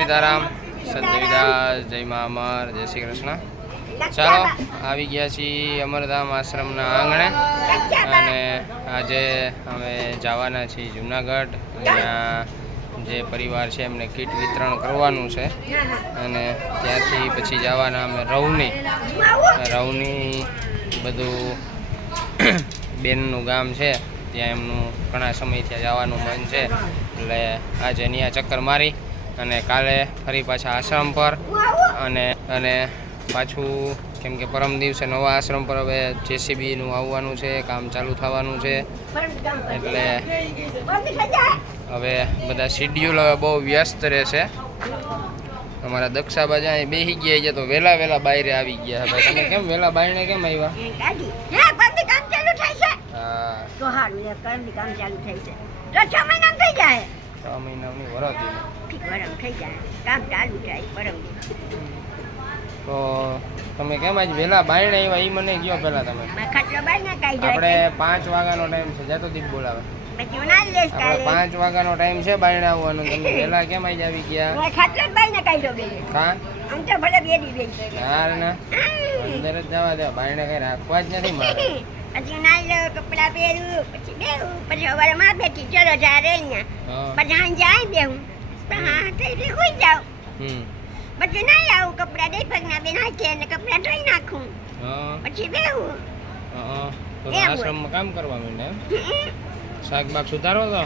સીતારામ, સંજયદાસ, જય મા અમર, જય શ્રી કૃષ્ણ. ચાલો આવી ગયા છીએ અમરધામ આશ્રમના આંગણે અને આજે અમે જવાના છીએ જુનાગઢ. અહીંયા જે પરિવાર છે એમને કીટ વિતરણ કરવાનું છે અને ત્યાંથી પછી જવાના અમે રવની બધું બેનનું ગામ છે, ત્યાં એમનું ઘણા સમયથી જવાનું મન છે એટલે આજે અહીંયા ચક્કર મારી અને કાલે ફરી પાછા આશ્રમ પર અને પાછું કેમ કે પરમ દિવસે નવા આશ્રમ પર હવે જેસીબીનું આવવાનું છે, કામ ચાલુ થવાનું છે એટલે હવે બધા શિડ્યુલ હવે બહુ વ્યસ્ત રહેશે. અમારા દક્ષાબાજ અહીં બેસી ગયા છે તો વહેલા બહાર આવી ગયા. ભાઈ તમે કેમ વહેલા બહારને કેમ આવ્યા? હા તો હારું કામ ચાલુ થઈ છે તો 6 મહિના થઈ જાય. 6 મહિનાની વરદી થઈ જાય કામ ચાલુ થાય પરમ. તો તમે કેમ આજ વહેલા બાયણે આવ્યા એ મને કયો પહેલા તમે? આપણે 5 વાગ્યાનો ટાઈમ છે, જાતો દીપ બોલાવે. આપણે 5 વાગ્યાનો ટાઈમ છે બાયણે આવવાનો, તમે વહેલા કેમ આજ આવી ગયા? યાર ના અંદર જ જવા દે, બાયણે કઈ રાખવા જ નથી મારે. પછી નાઈ લો, કપડા પહેરું, પછી બેહું, પછી સવારે માં બેઠી ચલો જા રે અહીંયા, પછી સાંજે આવી બેહું, હા થઈ હોઈ જાવ, પછી નાઈ આવું, કપડા દઈ પગના બે નાખે અને કપડા ધોઈ નાખું, પછી બેહું. આશ્રમમાં કામ કરવા માંડે શાક બાક સુધારો તો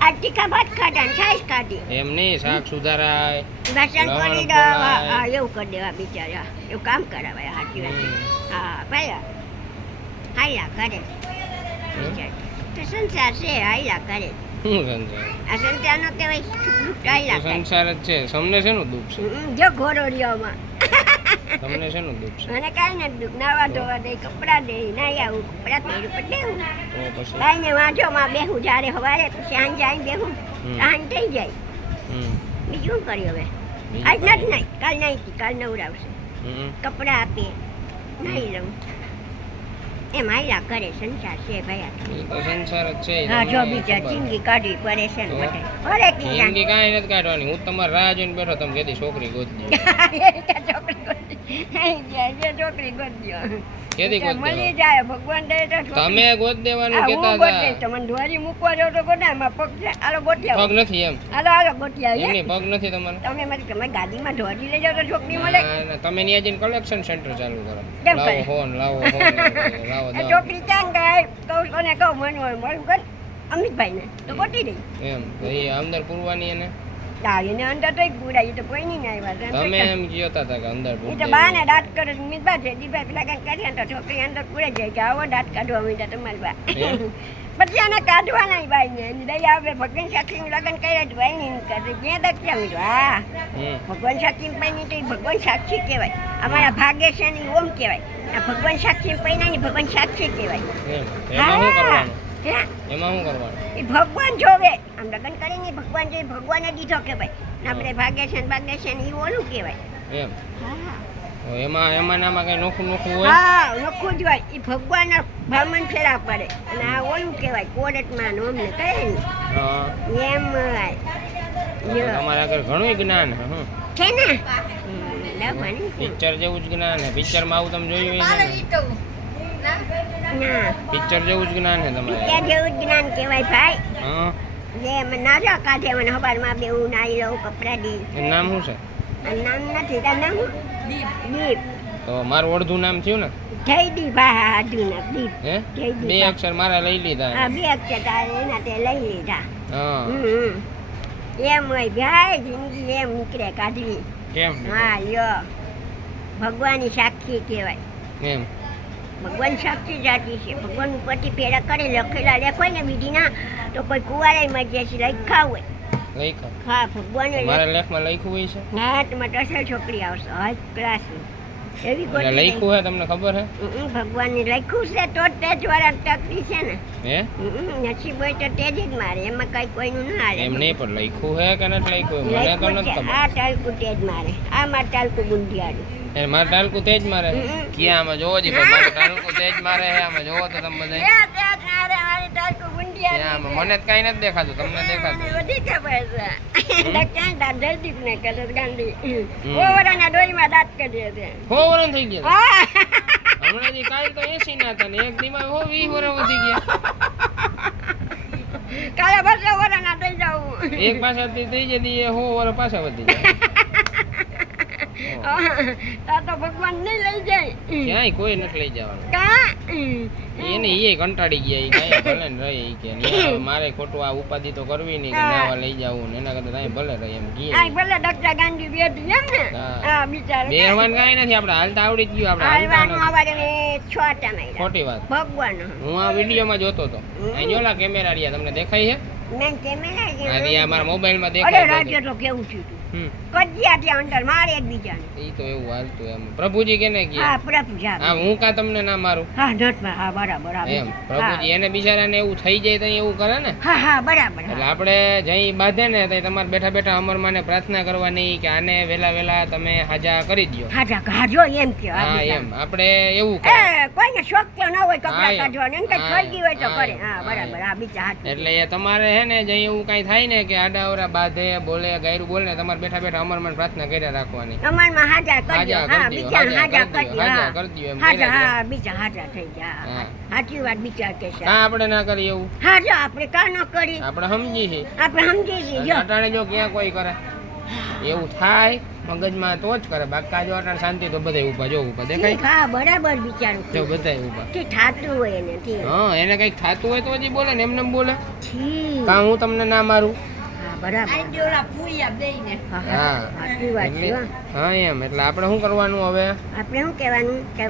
આ ટીકા ભાત ખાધા ને છાશ ખાધી. એમ નહીં, શાક સુધારાય, વાસણ કરી દો, એવું કરી દેવા બિચારા, એવું કામ કરાવાય. સાચી વાત. હા ભાઈ હાઈલા કરે તો સંસાર છે, હાઈલા કરે. આ સંસાર નો કહેવાય સંસાર જ છે. તમને શેનું દુઃખ છે? જો ઘોડો રહ્યોમાં તમને શેનું દુઃખ છે? મને કાંઈ નથી દુઃખ. નાવા ધોવા દે, કપડા દે, નાઈ આવું, કપડા પહેરું પછી બેહું, કાંઈને વાંચો માં બેહું, જ્યારે સવારે પછી સાંજે આવીને બેહું, સાંજ થઈ જાય. બીજું કર્યું હવે? આજ નથી નહીં, કાલ નહીં, કાલ નવરાવશે, કપડા આપે, નાઈ લઉં. એમ આયલા કરે. સંસાર છે ભાઈ, સંસાર જ છે. હા જો બીજા જિંદગી કાઢવી પડે છે ને બધે. અરે જિંદગી કાંઈ નથી કાઢવાની. હું તમારે રાહ જોઈને બેઠો, તમે કદી છોકરી ગોતજો. છોકરી ગોતજો કેદી ગોત મળી જાય, ભગવાન દે તો. તમે ગોત દેવાનું કહેતા હતા. તમને ધોરી મૂકવા જાવ તો ગોડા એમાં પગ છે. હાલો ગોટિયા પગ નથી એમ. હાલો ગોટિયા એમની પગ નથી તમારે. તમે મારી ગાડીમાં ધોરી લઈ જાવ તો છોકરી મળે. તમે ત્યાં જઈને કલેક્શન સેન્ટર ચાલુ કરો. કેમ કરે? લાવો ફોન છોકરી ક્યાં ગાય કહું કોને કહું મળું કર અમિતભાઈ ને તો ગોટી દઈ એમ. તો એ અંદર પૂરવાની એને એને અંદર તો પૂરાય તો કોઈ નહીં આવ્યા. તમે એમ કહેતા હતા કે અંદર એ તો બાને દાંત કરે મિતભાઈ છે દીભાઈ પેલા કઈ કરે તો છોકરી અંદર પૂરે જાય કે આવો દાંત કાઢવા મીઠા તમારી બા. પછી એને કાઢવાના ભાઈ ને દઈ આવે. ભગવાન સાક્ષી નું લગ્ન કર્યા જ ભાઈ ને કરે જ્યાં દક્ષા મીઠું. હા ભગવાન સાક્ષી ભાઈ તો ભગવાન સાક્ષી કહેવાય. અમારા ભાગ્ય છે ને ઓમ કહેવાય. ભગવાન સાક્ષી પૈના ની ભગવાન સાક્ષી કહેવાય. એમાં શું કરવાનું? એ ભગવાન જોવે. આમ લગ્ન કરીને ભગવાન જોઈ, ભગવાને દીધો કહેવાય. આપણે ભાગ્ય છે ને ભાગ્ય છે ને એ ઓલું કહેવાય. એમ એમાં નામાં કઈ નોખું હોય? હા નોખું જ હોય. એ ભગવાન બ્રાહ્મણ ફેરા પડે અને આ ઓલું કહેવાય કોડટમાં અમને કહે ને એમ. તમારા આગળ ઘણું જ્ઞાન છે ને, પિક્ચર જેવું જ જ્ઞાન છે. પિક્ચરમાં આવું તમે જોયું ના પિક્ચર જેવું જ જ્ઞાન છે તમારે. પિક્ચર જેવું જ જ્ઞાન કહેવાય ભાઈ. જે મને ના કાઢે મને સવારમાં બેવું નાઈ લઉં, કપડા દઈ. એનું નામ શું છે? નામ નથી તાર નામ દીપ. તો મારું અડધું નામ થયું ને? જયદીપ. હા અડધું નામ દીપ. હે 2 અક્ષર મારા લઈ લીધા. હા 2 અક્ષર તારે એના તે લઈ લીધા. હા એમ હોય ભાઈ, જિંદગી એમ નીકળે કાઢવી. કેમ? હા લ્યો ભગવાનની સાક્ષી કહેવાય. એમ ભગવાન સાક્ષી જાતિ છે. ભગવાન ઉપરથી પેડા કરે લખેલા લેખ હોય ને બીજીના તો કોઈ કુવારે મરજે છે લખ્યા હોય. હા ભગવાન મારા લેખમાં લખ્યું હોય છે. હા તમારે અસલ છોકરી આવશે હાઈ ક્લાસ એવી કોઈ લખ્યું હે તમને ખબર હે? ભગવાનને લખ્યું છે તો તેજ વાળા ટકરી છે ને. હે નસીબ હોય તો તેજ જ મારે, એમાં કઈ કોઈનું ના હાલે. એમ નહીં પણ લખ્યું હે કે નથી લખ્યું? મને તો નથી ખબર. આ ટાલકુ તેજ મારે. આ માર ટાલકુ ગુંડિયાડું. મારે ટાલકુ તેજ મારે. ક્યાં આમાં જોવો જી મારે ટાલકુ તેજ મારે હે. આમાં જોવો તો તમે બધા ટાલકુ ગુંડિયાડું ત્યાં મને જ કાંઈ નથી દેખાતું, તમને દેખાતું? બધી ખબર છે. ક્યાં દાંત જયદીપ ને કરે ગાંધી ઓવરાના ડોહીમાં દાંત કરીએ છે. 100 વર્ષ થઈ ગયા હા હમણાં જે કાલ તો 80 ના હતા ને એક દીમાં 20 વર્ષ વધી ગયા. કાલે બસો ઓવરાના થઈ જાવું. એક પાછળથી થઈ જતી 100 વર્ષ પાછા વધી જાય. તા તો ભગવાન નહીં લઈ જાય. ક્યાંય કોઈ નથી લઈ જવાનું. કા એને એ કંટાળી ગયા, એ કાંઈ ભલે ને રહે કે નહીં, હવે મારે ખોટું આ ઉપાધિ તો કરવી નહીં કે નાવા લઈ જવું ને એના કરતા કાંઈ ભલે રહે એમ કીએ. આ ભલે ડોક્ટર ગાંધી બેઠી એમ ને. હા બિચારો બેહવાનું કાંઈ નથી, આપણે હાલતા આવડી જ ગયું, આપણે હાલતા હાલવાનું આવાડે ને છોટા નહીં. ખોટી વાત. ભગવાન હું આ વિડીયોમાં જોતો હતો, અહીં જોલા કેમેરા રહ્યા તમને દેખાય છે? મેં કેમેરા આ રહ્યા મારા મોબાઈલમાં અરે દેખાય રાજ્ય તો કેવું થયું હમ કજિયા ત્યાં અંદર મારે એકબીજાને. ઈ તો એવું હાલતું એમ. પ્રભુજી કેને કહે? હા પ્રભુ જા હા હું કા તમને ના મારું હા નટમાં હા બરાબર એમ. પ્રભુજી એને બિચારાને એવું થઈ જાય તો એવું કરે ને. હા હા બરાબર એટલે આપણે જઈ બાંધે ને તો તમારે બેઠા બેઠા અમરમાને પ્રાર્થના કરવાની કે આને વેલા વેલા તમે હાજા કરી દ્યો. હાજા કાઢો એમ કે હા એમ આપણે એવું કરે. કોઈને શોખ તો ન હોય કપડા હા, એમ. કાઢવાનો એને કઈ હા, થઈ ગયું હોય તો હા, કરે એમ. હા હા, બરાબર એમ. હા બીજા હાથ એટલે એ તમારે હે ને જઈ એવું કાંઈ થાય ને કે આડાવરા બાંધે બોલે ગાયરું બોલે ને તમારે બેઠા બેઠા અમરમાન પ્રાર્થના કર્યા રાખવાની. અમારમાં હાજા કરજો હાજા હા કરી દ્યો, બીજા હાજા હાજા કરી દ્યો, કરજો હાજા હા કરી દ્યો એમ હાજા કર્યા હા બીજા હાજા થઈ ગયા હા. સાચી વાત બીજા કે છે કાં આપણે ના કરીએ એવું? હાજો આપણે કા ન કરી આપણે સમજી છીએ. આપણે સમજી છીએ જો અટાણે જો ક્યાં કોઈ કરે એવું થાય મગજમાં તો જ કરે, બાકી જો અટાણે શાંતિ તો બધા ઊભા જો ઊભા દેખાય ઠીક, હા બરાબર બિચારું જો બધા ઊભા. કે થાતું હોય એને ઠીક હા એને કઈક થાતું હોય તો હજી બોલે ને એમને એમ બોલે. ઠીક કાં હું તમને ના મારું? હા બરાબર હા, હા સાચી વાત છે એટલે હો. હા એમ એટલે આપણે શું કરવાનું હવે? આપણે શું કહેવાનું કે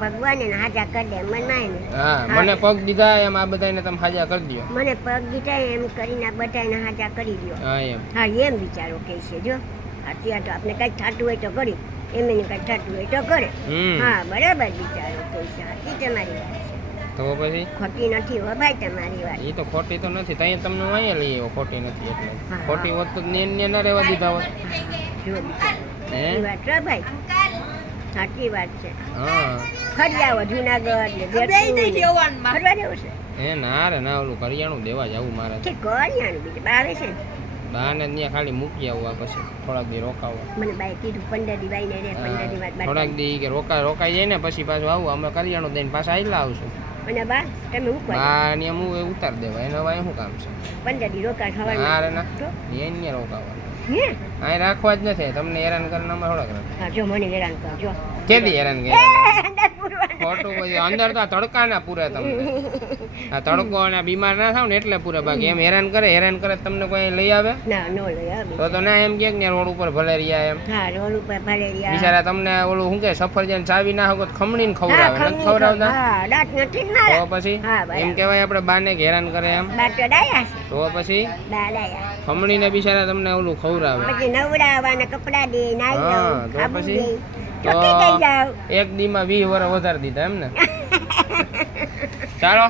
ભગવાન એને હાજા કરી દે મનમાં એને હા મને પગ દીધા એમ આ બધાને તમે હાજા કરી દ્યો. મને પગ દીધા એમ કરીને આ બધાને હાજા કરી દો હા એમ હા એમ વિચારો કે છે જો અત્યારે તો આપણે કંઈક થતું હોય તો કરી એમ એને કંઈક થતું હોય તો કરે હમ હા બરાબર વિચારો કે છે સાચી તમારી વાત છે તો પછી ખોટી નથી હો ભાઈ તમારી વાત એ તો ખોટી તો નથી, ત્યાં તમને હું અહીંયા લઈ આવ્યો ખોટી નથી એટલે. હા. ખોટી હોત તો ને ના રહેવા દીધા હોત. જો બિચારો હે સાચી વાત છે ભાઈ સાચી વાત છે હા ફરી આવો જુનાગઢ ને જેતપુર ફરવા જેવું છે એ ના રે ના ઓલું કરિયાણું દેવા જવું મારે. કે કોરિયાનું બીજું બાવે છે ને બાને ત્યાં ખાલી મૂકી આવવા પછી થોડાક દી રોકાવા. મને બાઈ કીધું 15 દી બાઈને રે 15 દી બાદ થોડાક દી કે રોકાઈ જાય ને પછી પાછું આવું અમે કરિયાણું દઈને પાછા આયલા આવશું. અને બા તમે હું કરો બા ને હું એ ઉતાર દેવા એને હવે શું કામ છે? 15 દી રોકાણ ના ખબર રે ના તો એને રોકાવા હે અહીં રાખવા જ નથી, તમને હેરાન કરીને અમે થોડાક રાખે. હા જો મને હેરાન કરજો કેદી હેરાન એ કરે અંદર પૂરવાનું ખોટું પછી અંદર તો આ તડકા ના પૂરે તમને. આ તડકો અને આ બીમાર ના થાવ ને એટલે પૂરે, બાકી એમ હેરાન કરે તમને કોઈ લઈ આવે ના નો લઈ આવે તો ના એમ કે ને રોડ ઉપર ભલે રહ્યા એમ. હા રોડ ઉપર ભલે રહ્યા બિચારા તમને ઓલું શું કે સફરજન ચાવી ના હકો ખમણીને ખવડાવે નથી ખવડાવતા હા દાંત નથી ને તો મારા પછી હા બરાબર એમ કહેવાય આપણે બાને કે હેરાન કરે એમ. બા તો ડાયા છે તો પછી બા ડાયા ખમણીને બિચારા તમને ઓલું ખવડાવે. પછી નવડાવવાના કપડા દે નાઈ હા, જાવ તો સાબુ પછી? દે ચોકી થઈ જાવ એક દીમાં 20 વર્ષ વધારી દીધા એમ ને. ચાલો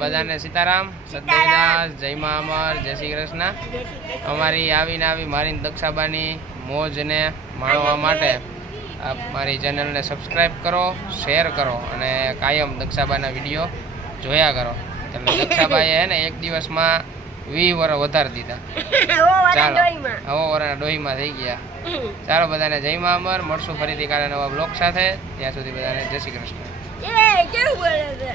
બધાને સીતારામ, સદૈવદાસ, જય મા અમર, જય શ્રી કૃષ્ણ. અમારી આવીને આવી મારી દક્ષાબાની મોજને માણવા માટે આપ મારી ચેનલને સબસ્ક્રાઈબ કરો, શેર કરો અને કાયમ દક્ષાબાના વિડીયો જોયા કરો. એટલે દક્ષાબાઈએ હે ને એક દિવસમાં 20 વર્ષ વધારી દીધા. ચાલો હવે વરાના ડોહીમાં થઈ ગયા. ચાલો બધાને જય મા અમર, મળશું ફરીથી કાલે નવા બ્લોગ સાથે. ત્યાં સુધી બધાને જય શ્રી કૃષ્ણ. એ કેવું બોલે છે